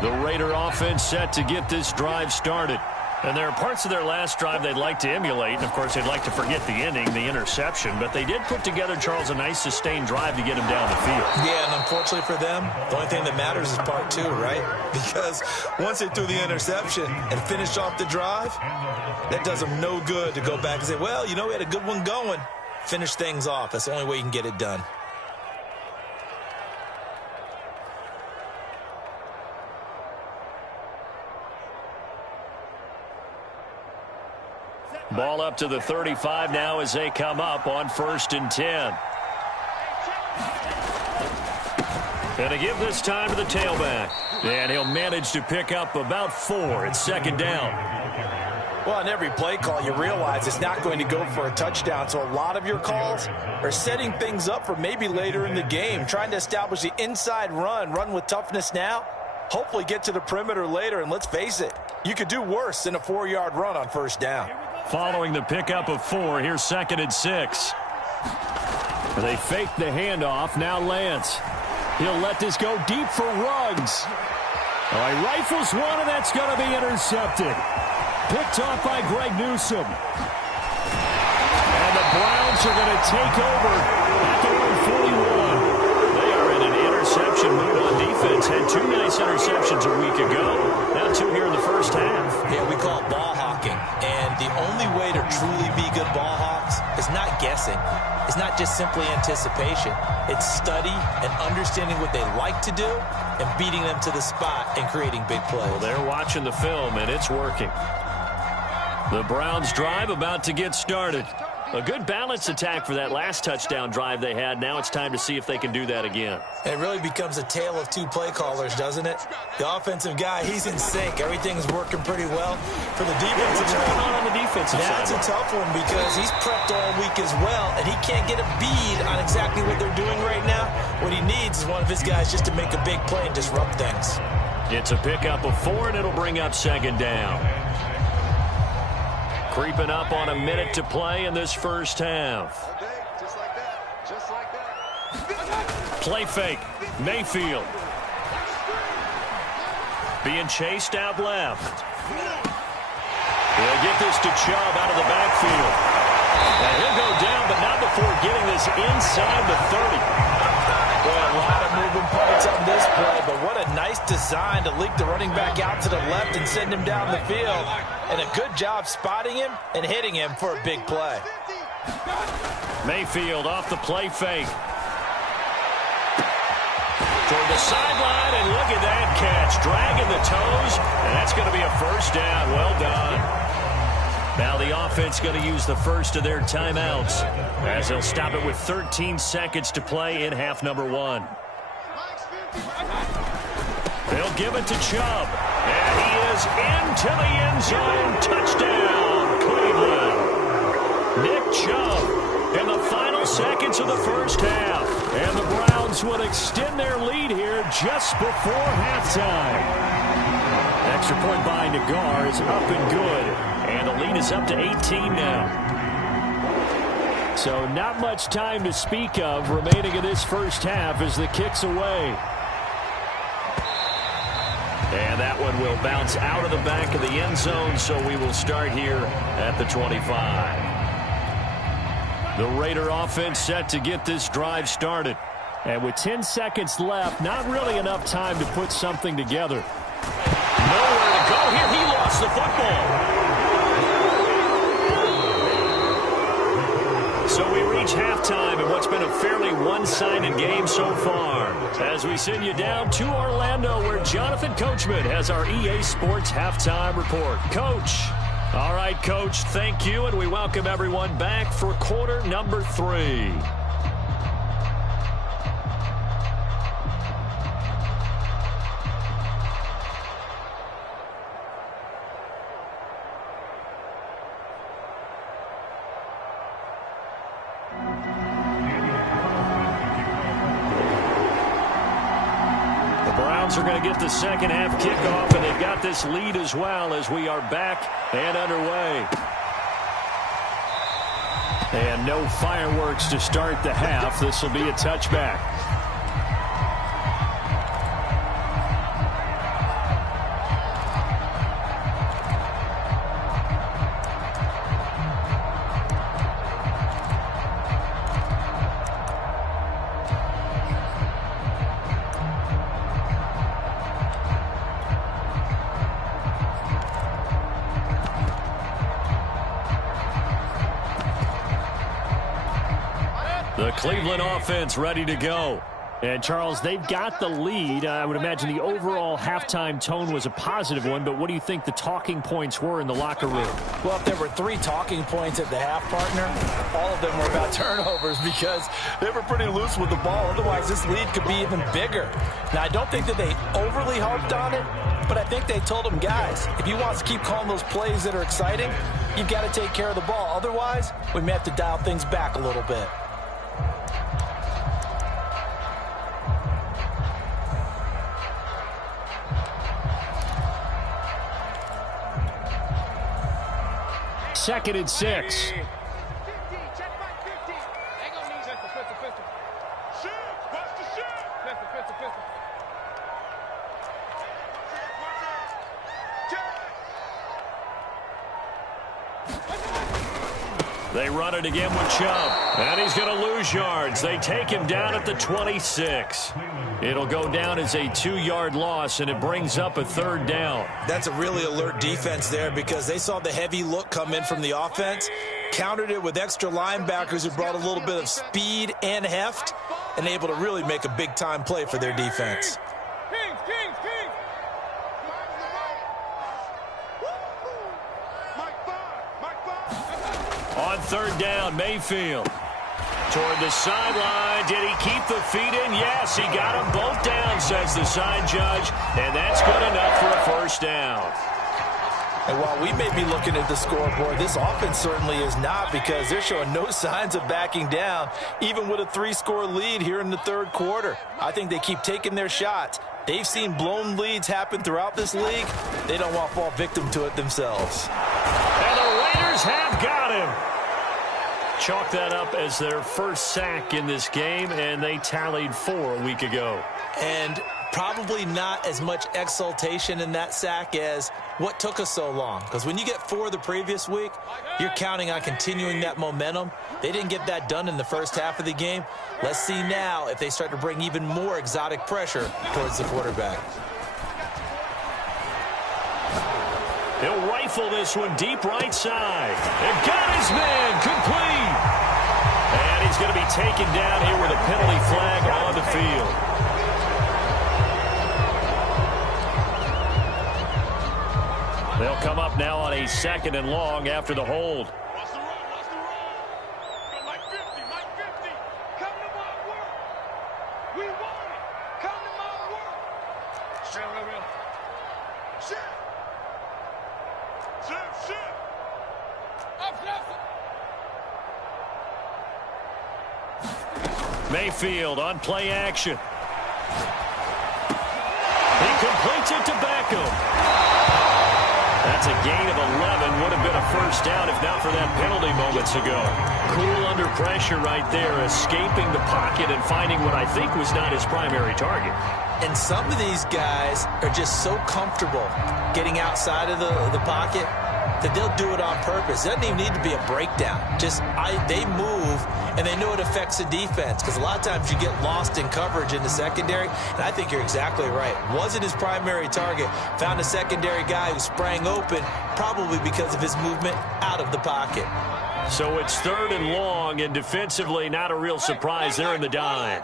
The Raider offense set to get this drive started. And there are parts of their last drive they'd like to emulate. And, of course, they'd like to forget the ending, the interception. But they did put together, Charles, a nice sustained drive to get him down the field. Yeah, and unfortunately for them, the only thing that matters is part two, right? Because once they threw the interception and finished off the drive, that does them no good to go back and say, well, you know, we had a good one going. Finish things off. That's the only way you can get it done. Ball up to the 35 now as they come up on 1st and 10. And to give this time to the tailback. And he'll manage to pick up about 4. It's 2nd down. Well, on every play call, you realize it's not going to go for a touchdown. So a lot of your calls are setting things up for maybe later in the game, trying to establish the inside run with toughness now, hopefully get to the perimeter later. And let's face it, you could do worse than a 4-yard run on 1st down. Following the pickup of 4, here's 2nd and 6. They fake the handoff. Now Lance. He'll let this go deep for Ruggs. All right, rifles one, and that's going to be intercepted. Picked off by Greg Newsome. And the Browns are going to take over at their own 41. They are in an interception mood on defense. Had 2 nice interceptions a week ago. Now 2 here in the first half. Yeah, we call it ball hawking. And the only way to truly be good ball hawks is not guessing. It's not just simply anticipation. It's study and understanding what they like to do and beating them to the spot and creating big plays. Well, they're watching the film, and it's working. The Browns drive about to get started. A good balanced attack for that last touchdown drive they had. Now it's time to see if they can do that again. It really becomes a tale of 2 play callers, doesn't it? The offensive guy, he's in sync. Everything's working pretty well. For the defensive What's going on the defensive side? That's a tough one because he's prepped all week as well, and he can't get a bead on exactly what they're doing right now. What he needs is one of his guys just to make a big play and disrupt things. It's a pickup of 4, and it'll bring up 2nd down. Creeping up on a minute to play in this first half. Just like that. Just like that. Play fake. Mayfield. Being chased out left. They'll get this to Chubb out of the backfield. And he'll go down, but not before getting this inside the 30. Boy, a lot of moving parts on this play, but what a nice design to leak the running back out to the left and send him down the field. And a good job spotting him and hitting him for a big play. Mayfield off the play fake. Toward the sideline, and look at that catch. Dragging the toes, and that's going to be a 1st down. Well done. Now the offense going to use the first of their timeouts as they'll stop it with 13 seconds to play in half number 1. They'll give it to Chubb. And he is into the end zone. Touchdown, Cleveland. Nick Chubb in the final seconds of the first half. And the Browns will extend their lead here just before halftime. Extra point by Nagar is up and good. And the lead is up to 18 now. So not much time to speak of remaining in this first half as the kick's away. And that one will bounce out of the back of the end zone, so we will start here at the 25. The Raider offense set to get this drive started. And with 10 seconds left, not really enough time to put something together. Nowhere to go here. He lost the football. So we reach halftime in what's been a fairly one-sided game so far. As we send you down to Orlando, where Jonathan Coachman has our EA Sports Halftime Report. Coach. All right, Coach, thank you, and we welcome everyone back for quarter number 3. Are going to get the second half kickoff, and they've got this lead as well as we are back and underway. And no fireworks to start the half. This will be a touchback. Cleveland offense ready to go. And, Charles, they've got the lead. I would imagine the overall halftime tone was a positive one, but what do you think the talking points were in the locker room? Well, if there were 3 talking points at the half, partner, all of them were about turnovers because they were pretty loose with the ball. Otherwise, this lead could be even bigger. Now, I don't think that they overly harped on it, but I think they told them, guys, if you want to keep calling those plays that are exciting, you've got to take care of the ball. Otherwise, we may have to dial things back a little bit. Second and 6. 50, check back 50. Hang on, knees. Pistol. Shoot, watch the shoot. Pistol. They run it again with Chubb. And he's going to lose yards. They take him down at the 26. It'll go down as a 2-yard loss, and it brings up a 3rd down. That's a really alert defense there because they saw the heavy look come in from the offense, countered it with extra linebackers who brought a little bit of speed and heft, and able to really make a big-time play for their defense. Kings. Mike 5. On 3rd down, Mayfield. Toward the sideline. Did he keep the feet in? Yes, he got them both down, says the side judge. And that's good enough for a 1st down. And while we may be looking at the scoreboard, this offense certainly is not because they're showing no signs of backing down, even with a 3-score lead here in the 3rd quarter. I think they keep taking their shots. They've seen blown leads happen throughout this league. They don't want to fall victim to it themselves. And the Raiders have got him. Chalk that up as their first sack in this game, and they tallied 4 a week ago. And probably not as much exultation in that sack as what took us so long. Because when you get 4 the previous week, you're counting on continuing that momentum. They didn't get that done in the first half of the game. Let's see now if they start to bring even more exotic pressure towards the quarterback. He'll rifle this one deep right side. And got his man complete. And he's going to be taken down here with a penalty flag on the field. They'll come up now on a 2nd and long after the hold. Watch the run. Mike 50. Come to my work. We want it. Come to my work. Straight real. Shift. Mayfield on play action. He completes it to Beckham. That's a gain of 11. Would have been a 1st down if not for that penalty moments ago. Cool under pressure right there, escaping the pocket and finding what I think was not his primary target. And some of these guys are just so comfortable getting outside of the pocket that they'll do it on purpose. It doesn't even need to be a breakdown. They move, and they know it affects the defense because a lot of times you get lost in coverage in the secondary, and I think you're exactly right. Wasn't his primary target. Found a secondary guy who sprang open, probably because of his movement out of the pocket. So it's 3rd and long, and defensively not a real surprise there in the dime.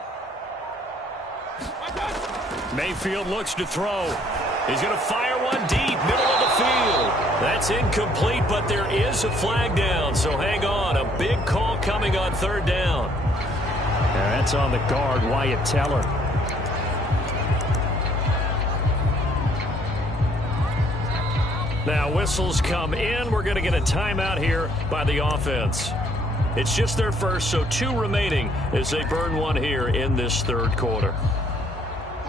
Mayfield looks to throw. He's going to fire one deep, middle of the field. That's incomplete, but there is a flag down, so hang on. A big call coming on 3rd down. And that's on the guard, Wyatt Teller. Now whistles come in. We're going to get a timeout here by the offense. It's just their first, so 2 remaining as they burn one here in this 3rd quarter.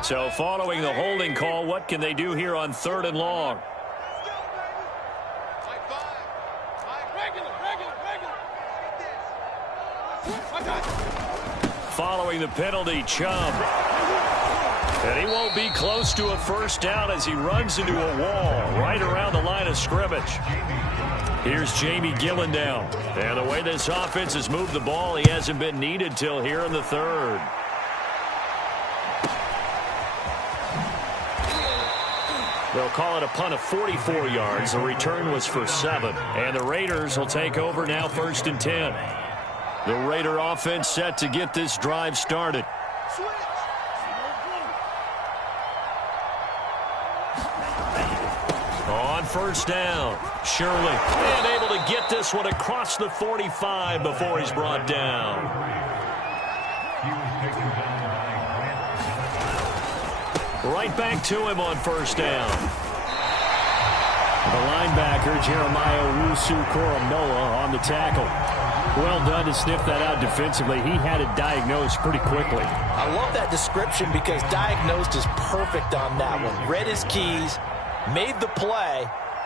So following the holding call, what can they do here on 3rd and long? Following the penalty, Chubb. And he won't be close to a 1st down as he runs into a wall right around the line of scrimmage. Here's Jamie Gillen down. And the way this offense has moved the ball, he hasn't been needed till here in the 3rd. They'll call it a punt of 44 yards. The return was for 7. And the Raiders will take over now 1st and 10. The Raider offense set to get this drive started. On first down, Shirley, and able to get this one across the 45 before he's brought down. Right back to him on first down. The linebacker, Jeremiah Owusu-Koramoah, on the tackle. Well done to sniff that out defensively. He had it diagnosed pretty quickly. I love that description because diagnosed is perfect on that one. Read his keys, made the play,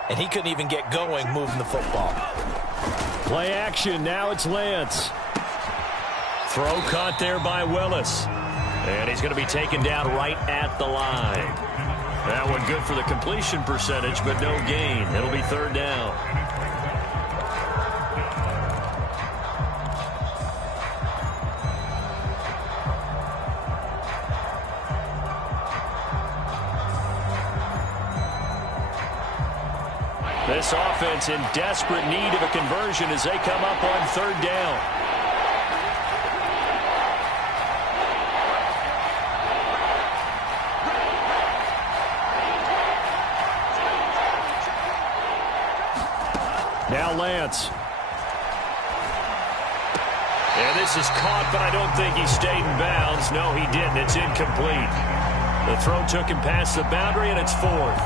and he couldn't even get going moving the football. Play action. Now it's Lance. Throw caught there by Willis. And he's going to be taken down right at the line. That one good for the completion percentage, but no gain. It'll be third down. This offense in desperate need of a conversion as they come up on third down. Now Lance. And this is caught, but I don't think he stayed in bounds. No, he didn't. It's incomplete. The throw took him past the boundary, and it's fourth.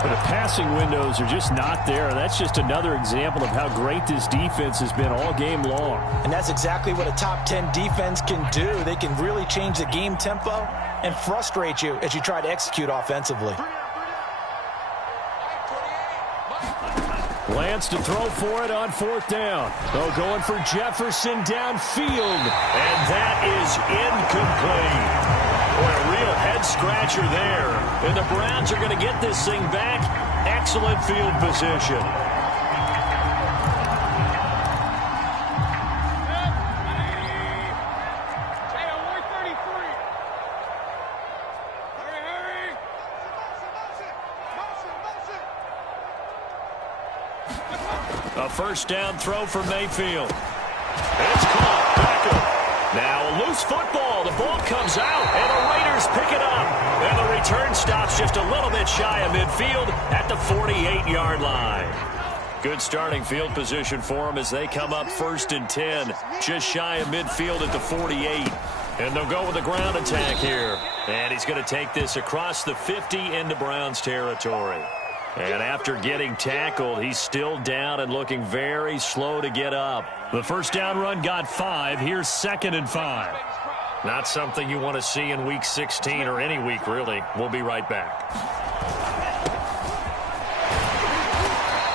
But the passing windows are just not there. That's just another example of how great this defense has been all game long. And that's exactly what a top 10 defense can do. They can really change the game tempo and frustrate you as you try to execute offensively. Lance to throw for it on fourth down. Oh, going for Jefferson downfield. And that is incomplete. Boy, a real head-scratcher there. And the Browns are going to get this thing back. Excellent field position. A first down throw for Mayfield. It's caught. Beckham. Now a loose football. The ball comes out, and the Raiders pick it up. And the return stops just a little bit shy of midfield at the 48-yard line. Good starting field position for them as they come up first and 10, just shy of midfield at the 48. And they'll go with a ground attack here. And he's going to take this across the 50 into Browns territory. And after getting tackled, he's still down and looking very slow to get up. The first down run got 5. Here's 2nd and 5. Not something you want to see in Week 16 or any week, really. We'll be right back.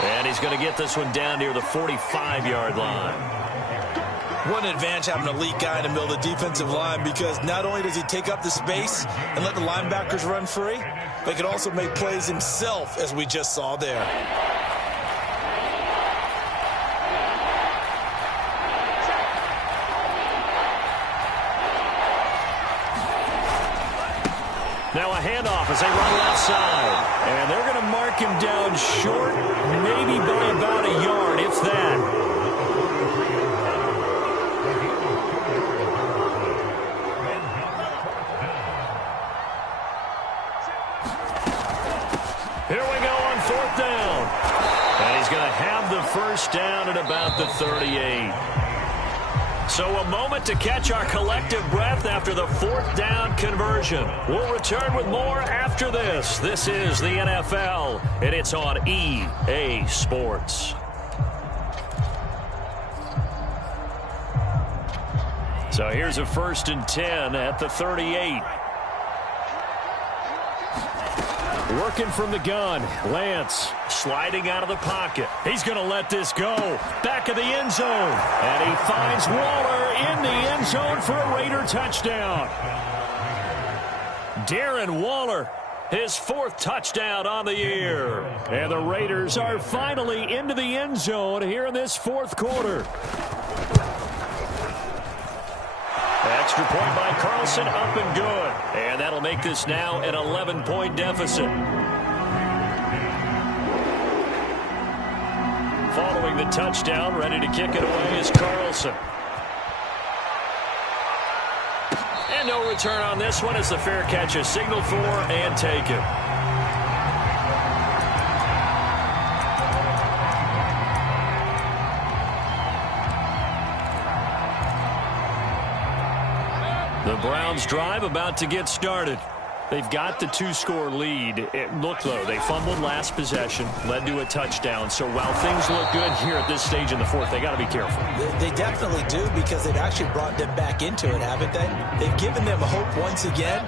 And he's going to get this one down near the 45-yard line. What an advantage having an elite guy in the middle of the defensive line, because not only does he take up the space and let the linebackers run free, but he can also make plays himself, as we just saw there. Now a handoff as they run left side. And they're going to mark him down short, maybe by about a yard, if that. Here we go on fourth down. And he's going to have the first down at about the 38. So a moment to catch our collective breath after the fourth down conversion. We'll return with more after this. This is the NFL, and it's on EA Sports. So here's a 1st and 10 at the 38. Working from the gun, Lance Sliding out of the pocket. He's going to let this go. Back of the end zone. And he finds Waller in the end zone for a Raider touchdown. Darren Waller, his 4th touchdown on the year. And the Raiders are finally into the end zone here in this 4th quarter. Extra point by Carlson, up and good. And that'll make this now an 11-point deficit. Following the touchdown, ready to kick it away is Carlson. And no return on this one as the fair catch is signaled for and taken. The Browns drive about to get started. They've got the 2-score lead. Look, though, they fumbled last possession, led to a touchdown. So while things look good here at this stage in the fourth, they got to be careful. They definitely do, because they've actually brought them back into it, haven't they? They've given them hope once again.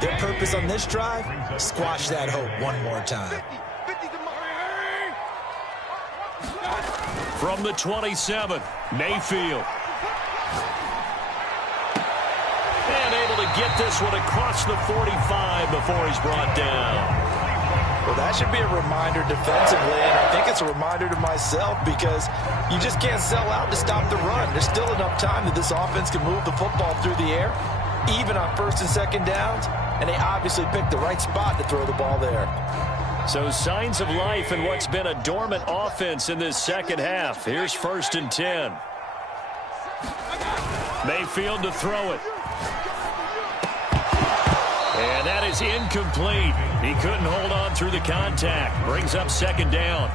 Their purpose on this drive, squash that hope one more time. From the 27, Mayfield. And able to get this one across the 45 before he's brought down. Well, that should be a reminder defensively, and I think it's a reminder to myself, because you just can't sell out to stop the run. There's still enough time that this offense can move the football through the air, even on first and second downs, and they obviously picked the right spot to throw the ball there. So signs of life in what's been a dormant offense in this second half. Here's 1st and 10. Mayfield to throw it. And that is incomplete. He couldn't hold on through the contact. Brings up 2nd down.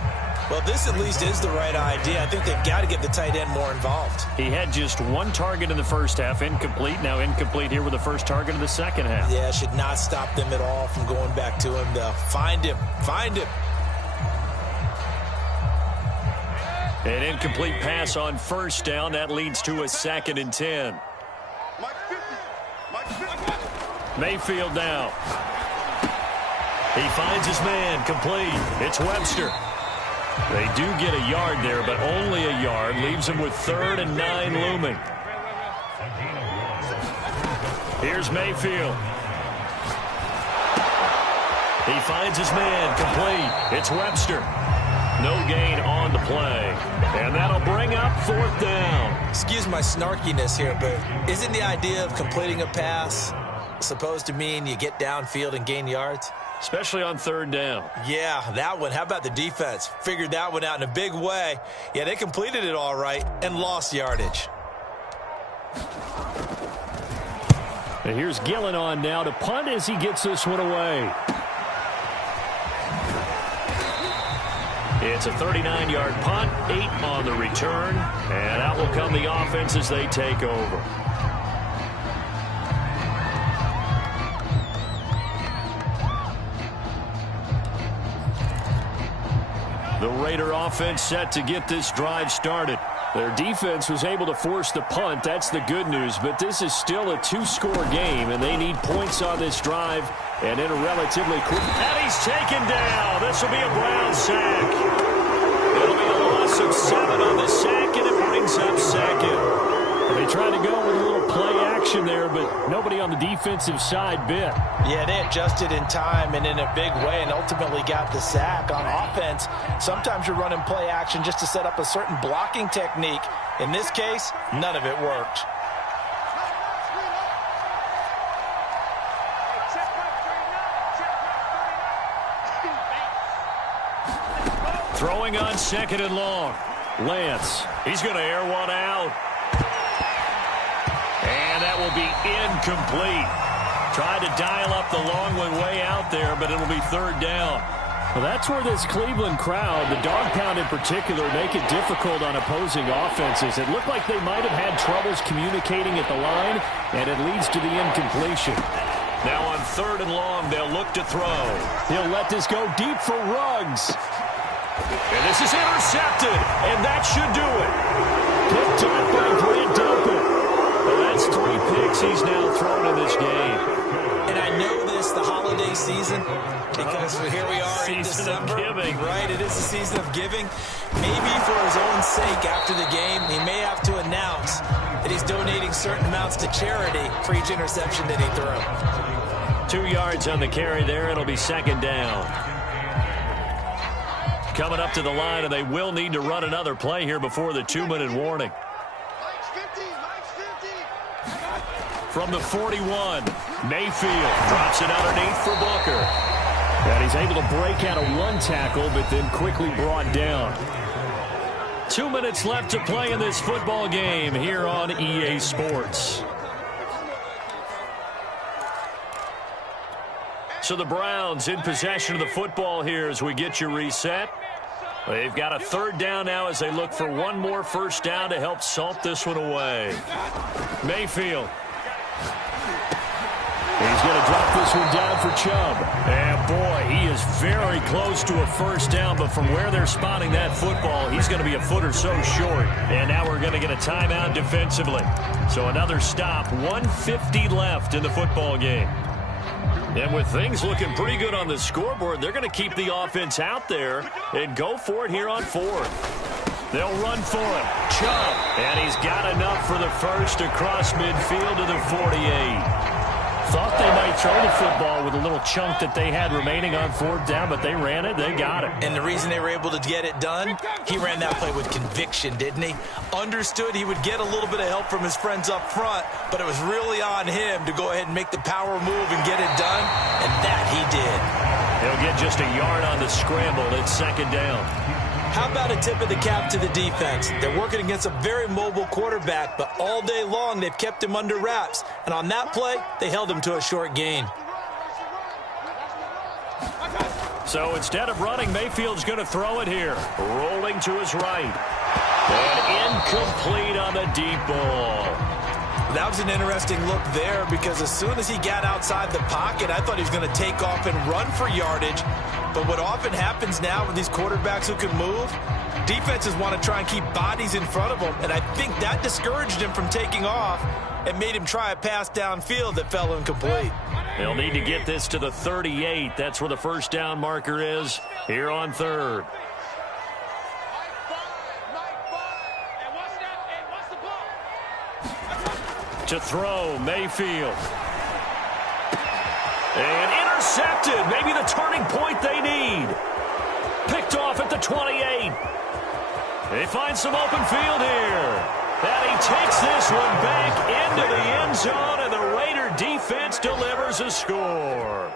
Well, this at least is the right idea. I think they've got to get the tight end more involved. He had just 1 target in the first half, incomplete. Now incomplete here with the first target of the second half. Yeah, should not stop them at all from going back to him. Find him. Find him. An incomplete pass on 1st down. That leads to a 2nd and 10. Mayfield now. He finds his man, complete. It's Webster. They do get a yard there, but only a yard. Leaves him with 3rd and 9 looming. Here's Mayfield. He finds his man, complete. It's Webster. No gain on the play. And that'll bring up 4th down. Excuse my snarkiness here, but isn't the idea of completing a pass supposed to mean you get downfield and gain yards? Especially on 3rd down. Yeah, that one. How about the defense? Figured that one out in a big way. Yeah, they completed it all right and lost yardage. And here's Gillen on now to punt as he gets this one away. It's a 39-yard punt, 8 on the return, and out will come the offense as they take over. The Raider offense set to get this drive started. Their defense was able to force the punt. That's the good news. But this is still a 2-score game, and they need points on this drive and in a relatively quick. And he's taken down. This will be a Brown sack. It'll be a loss of 7 on the sack, and it brings up 2nd. They tried to go with a little play action there, but nobody on the defensive side bit. Yeah, they adjusted in time and in a big way and ultimately got the sack. On offense, sometimes you're running play action just to set up a certain blocking technique. In this case, none of it worked. Throwing on 2nd and long. Lance, he's going to air one out. And that will be incomplete. Tried to dial up the long one way out there, but it'll be 3rd down. Well, that's where this Cleveland crowd, the dog pound in particular, make it difficult on opposing offenses. It looked like they might have had troubles communicating at the line, and it leads to the incompletion. Now on 3rd and long, they'll look to throw. He'll let this go deep for Ruggs. And this is intercepted, and that should do it. Picked up by Grant Delpit. Well, that's 3 picks he's now thrown in this game. And I know this, the holiday season, because here we are in December. Season of giving. Right, it is the season of giving. Maybe for his own sake after the game, he may have to announce that he's donating certain amounts to charity for each interception that he threw. 2 yards on the carry there. It'll be 2nd down. Coming up to the line, and they will need to run another play here before the 2-minute warning. From the 41, Mayfield drops it underneath for Booker. And he's able to break out of 1 tackle, but then quickly brought down. 2 minutes left to play in this football game here on EA Sports. So the Browns in possession of the football here as we get you reset. They've got a third down now as they look for one more first down to help salt this one away. Mayfield. He's going to drop this one down for Chubb. And, boy, he is very close to a first down, but from where they're spotting that football, he's going to be a foot or so short. And now we're going to get a timeout defensively. So another stop, 1:50 left in the football game. And with things looking pretty good on the scoreboard, they're going to keep the offense out there and go for it here on fourth. They'll run for it. Chubb. And he's got enough for the first across midfield to the 48. Thought they might throw the football with a little chunk that they had remaining on fourth down, but they ran it, they got it. And the reason they were able to get it done, he ran that play with conviction, didn't he? Understood he would get a little bit of help from his friends up front, but it was really on him to go ahead and make the power move and get it done, and that he did. He'll get just a yard on the scramble. It's second down. How about a tip of the cap to the defense? They're working against a very mobile quarterback, but all day long they've kept him under wraps. And on that play, they held him to a short gain. So instead of running, Mayfield's going to throw it here. Rolling to his right. And incomplete on the deep ball. That was an interesting look there because as soon as he got outside the pocket, I thought he was going to take off and run for yardage. But what often happens now with these quarterbacks who can move, defenses want to try and keep bodies in front of them. And I think that discouraged him from taking off and made him try a pass downfield that fell incomplete. They'll need to get this to the 38. That's where the first down marker is here on third. To throw, Mayfield. And intercepted. Maybe the turning point they need. Picked off at the 28. They find some open field here. And he takes this one back into the end zone, and the Raider defense delivers a score.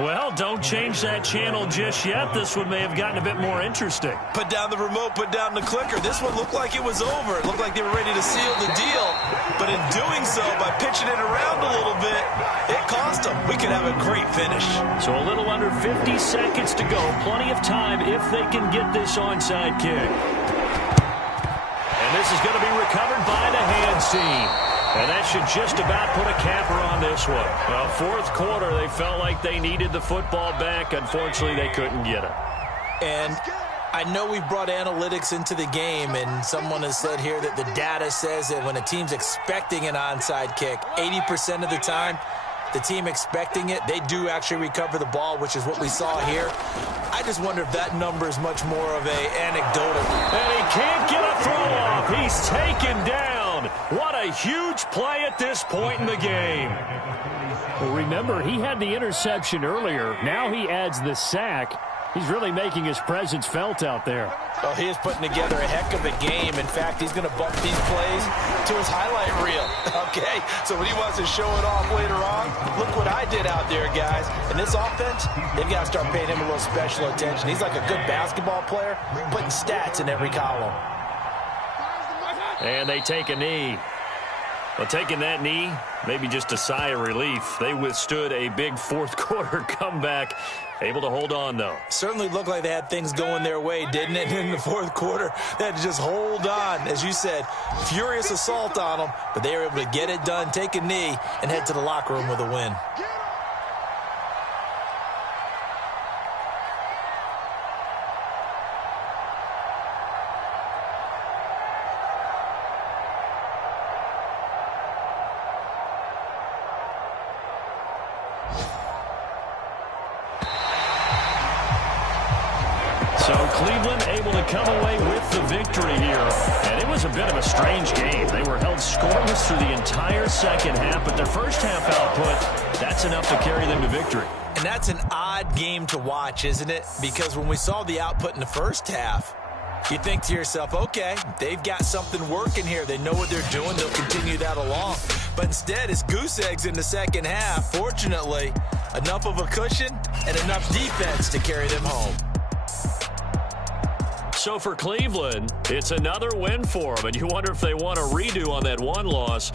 Well, don't change that channel just yet. This one may have gotten a bit more interesting. Put down the remote, put down the clicker. This one looked like it was over. It looked like they were ready to seal the deal. But in doing so, by pitching it around a little bit, it cost them. We could have a great finish. So a little under 50 seconds to go. Plenty of time if they can get this onside kick. And this is going to be recovered by the hands team. And that should just about put a capper on this one. Well, fourth quarter, they felt like they needed the football back. Unfortunately, they couldn't get it. And I know we've brought analytics into the game, and someone has said here that the data says that when a team's expecting an onside kick, 80% of the time, the team expecting it, they do actually recover the ball, which is what we saw here. I just wonder if that number is much more of a anecdotal. And he can't get a throw off. He's taken down. What a huge play at this point in the game. Well, remember, he had the interception earlier. Now he adds the sack. He's really making his presence felt out there. Oh, he is putting together a heck of a game. In fact, he's going to bump these plays to his highlight reel. Okay, so when he wants to show it off later on, look what I did out there, guys. And this offense, they've got to start paying him a little special attention. He's like a good basketball player, putting stats in every column. And they take a knee. Well, taking that knee, maybe just a sigh of relief. They withstood a big fourth quarter comeback. Able to hold on, though. Certainly looked like they had things going their way, didn't it? In the fourth quarter, they had to just hold on. As you said, furious assault on them, but they were able to get it done, take a knee, and head to the locker room with a win. So Cleveland able to come away with the victory here. And it was a bit of a strange game. They were held scoreless through the entire second half, but their first half output, that's enough to carry them to victory. And that's an odd game to watch, isn't it? Because when we saw the output in the first half, you think to yourself, okay, they've got something working here. They know what they're doing. They'll continue that along. But instead, it's goose eggs in the second half. Fortunately, enough of a cushion and enough defense to carry them home. So for Cleveland, it's another win for them, and you wonder if they want a redo on that one loss.